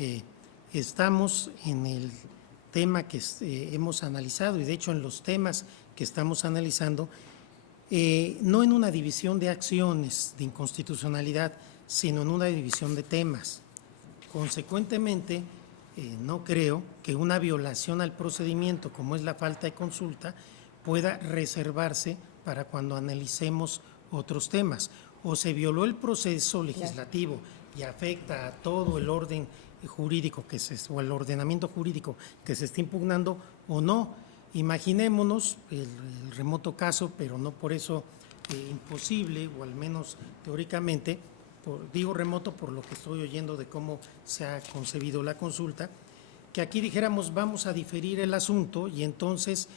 que estamos en el tema que hemos analizado, y de hecho en los temas que estamos analizando, no en una división de acciones de inconstitucionalidad, sino en una división de temas. Consecuentemente, no creo que una violación al procedimiento, como es la falta de consulta, pueda reservarse para cuando analicemos otros temas. O se violó el proceso legislativo y afecta a todo el orden jurídico o el ordenamiento jurídico que se está impugnando o no. Imaginémonos el remoto caso, pero no por eso imposible, o al menos teóricamente, digo remoto por lo que estoy oyendo de cómo se ha concebido la consulta, que aquí dijéramos vamos a diferir el asunto y entonces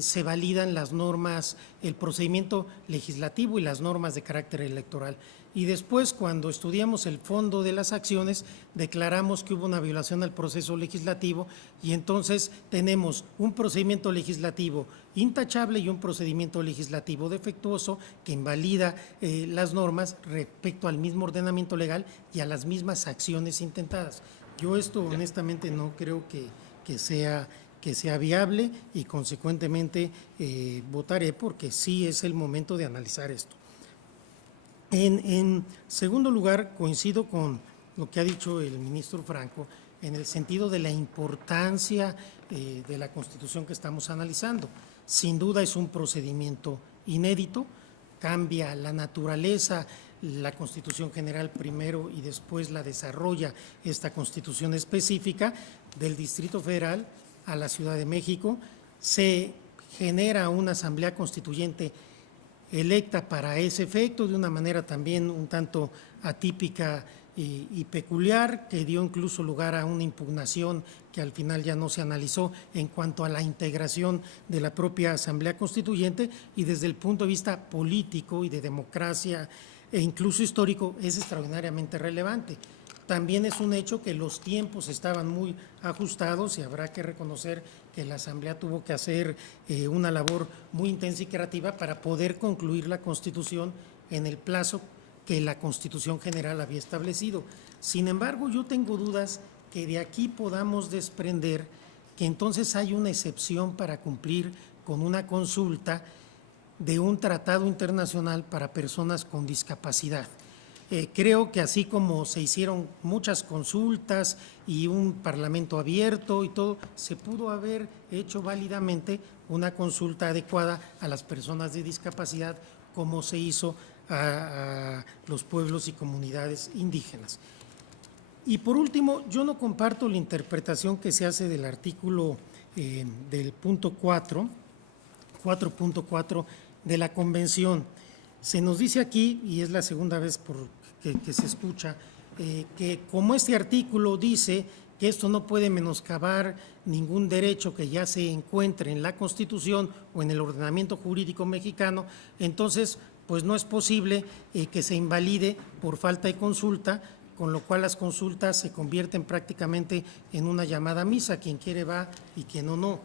se validan las normas, el procedimiento legislativo y las normas de carácter electoral. Y después, cuando estudiamos el fondo de las acciones, declaramos que hubo una violación al proceso legislativo y entonces tenemos un procedimiento legislativo intachable y un procedimiento legislativo defectuoso que invalida las normas respecto al mismo ordenamiento legal y a las mismas acciones intentadas. Yo esto honestamente no creo que sea viable y consecuentemente votaré porque sí es el momento de analizar esto. En segundo lugar, coincido con lo que ha dicho el ministro Franco en el sentido de la importancia de la Constitución que estamos analizando. Sin duda es un procedimiento inédito, cambia la naturaleza, la Constitución General primero y después la desarrolla esta Constitución específica del Distrito Federal a la Ciudad de México, se genera una Asamblea Constituyente electa para ese efecto de una manera también un tanto atípica y peculiar, que dio incluso lugar a una impugnación que al final ya no se analizó en cuanto a la integración de la propia Asamblea Constituyente, y desde el punto de vista político y de democracia e incluso histórico es extraordinariamente relevante. También es un hecho que los tiempos estaban muy ajustados y habrá que reconocer que la Asamblea tuvo que hacer una labor muy intensa y creativa para poder concluir la Constitución en el plazo que la Constitución General había establecido. Sin embargo, yo tengo dudas que de aquí podamos desprender que entonces hay una excepción para cumplir con una consulta de un tratado internacional para personas con discapacidad. Creo que así como se hicieron muchas consultas y un parlamento abierto y todo, se pudo haber hecho válidamente una consulta adecuada a las personas de discapacidad como se hizo a los pueblos y comunidades indígenas. Y por último, yo no comparto la interpretación que se hace del artículo del punto 4.4 de la Convención. Se nos dice aquí, y es la segunda vez que se escucha, que como este artículo dice que esto no puede menoscabar ningún derecho que ya se encuentre en la Constitución o en el ordenamiento jurídico mexicano, entonces pues no es posible que se invalide por falta de consulta, con lo cual las consultas se convierten prácticamente en una llamada a misa, quien quiere va y quien no.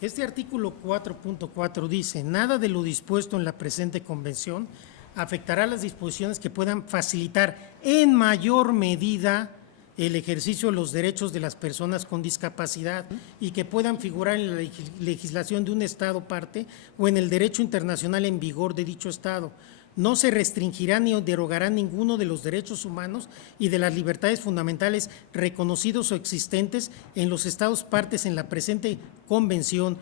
Este artículo 4.4 dice: nada de lo dispuesto en la presente convención afectará las disposiciones que puedan facilitar en mayor medida el ejercicio de los derechos de las personas con discapacidad y que puedan figurar en la legislación de un Estado parte o en el derecho internacional en vigor de dicho Estado. No se restringirá ni derogará ninguno de los derechos humanos y de las libertades fundamentales reconocidos o existentes en los Estados partes en la presente convención,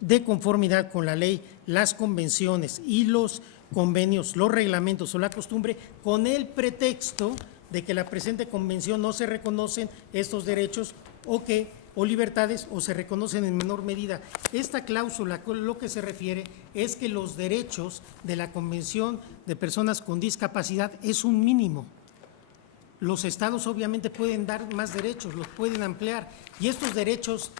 de conformidad con la ley, las convenciones y los convenios, los reglamentos o la costumbre, con el pretexto de que la presente convención no se reconocen estos derechos o libertades o se reconocen en menor medida. Esta cláusula lo que se refiere es que los derechos de la Convención de Personas con Discapacidad es un mínimo. Los estados obviamente pueden dar más derechos, los pueden ampliar, y estos derechos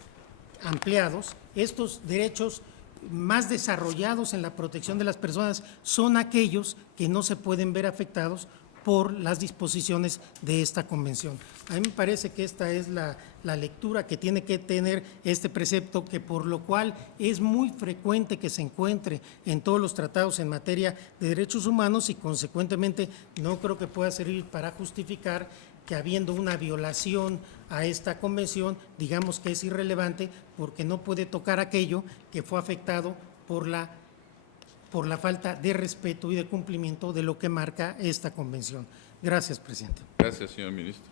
ampliados, estos derechos más desarrollados en la protección de las personas son aquellos que no se pueden ver afectados por las disposiciones de esta convención. A mí me parece que esta es la lectura que tiene que tener este precepto, que por lo cual es muy frecuente que se encuentre en todos los tratados en materia de derechos humanos y consecuentemente no creo que pueda servir para justificar que habiendo una violación a esta convención, digamos que es irrelevante porque no puede tocar aquello que fue afectado por la falta de respeto y de cumplimiento de lo que marca esta convención. Gracias, presidente. Gracias, señor ministro.